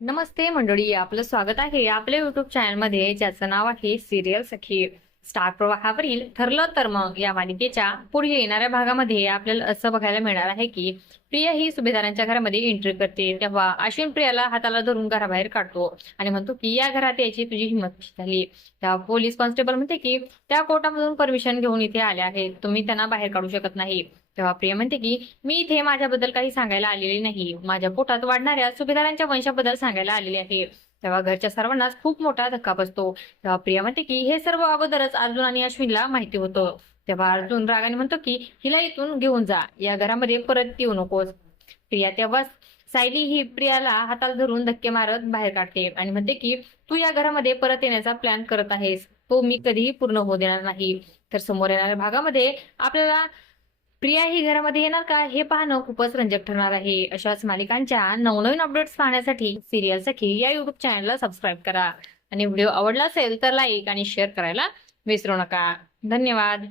नमस्ते मंडळी, आपलं स्वागत आहे आपल्या युट्यूब चॅनलमध्ये, ज्याचं नाव आहे सिरियल सखी. स्टार प्रवाहावरील ठरलं तर मग या मालिकेच्या पुढे येणाऱ्या भागामध्ये आपल्याला असं बघायला मिळणार आहे की प्रिया ही सुभेदारांच्या घरामध्ये एंट्री करते. तेव्हा अश्विन प्रियाला हाताला धरून घराबाहेर काढतो आणि म्हणतो की या घरात यायची तुझी हिंमत कशी झाली. तेव्हा पोलीस कॉन्स्टेबल म्हणते की त्या कोर्टामधून परमिशन घेऊन इथे आले आहेत, तुम्ही त्यांना बाहेर काढू शकत नाही. तेव्हा प्रिया म्हणते की मी इथे माझ्याबद्दल काही सांगायला आलेले नाही, माझ्या पोटात वाढणाऱ्या सुभेदारांच्या वंशाबद्दल सांगायला आलेले आहे. तेव्हा घरच्या सर्वांनाच खूप मोठा धक्का बसतो. तेव्हा प्रिया म्हणते की हे सर्व अगोदरच अर्जुन आणि अश्विनला माहिती होतं. तेव्हा अर्जुन रागाने म्हणतो की हिला इथून घेऊन जा, या घरामध्ये परत येऊ नकोस. प्रिया तेव्हा सायली ही प्रियाला हाताला धरून धक्के मारत बाहेर काढते आणि म्हणते की तू या घरामध्ये परत येण्याचा प्लॅन करत आहेस, तो मी कधीही पूर्ण होऊ देणार नाही. तर समोर येणाऱ्या भागामध्ये आपल्याला प्रिया ही घरामध्ये येणार का हे पाहणं खूपच रंजक ठरणार आहे. अशाच मालिकांच्या नवनवीन अपडेट्स पाहण्यासाठी सिरियल सखी या युट्यूब चॅनलला सबस्क्राईब करा आणि व्हिडिओ आवडला असेल तर लाईक आणि शेअर करायला विसरू नका. धन्यवाद.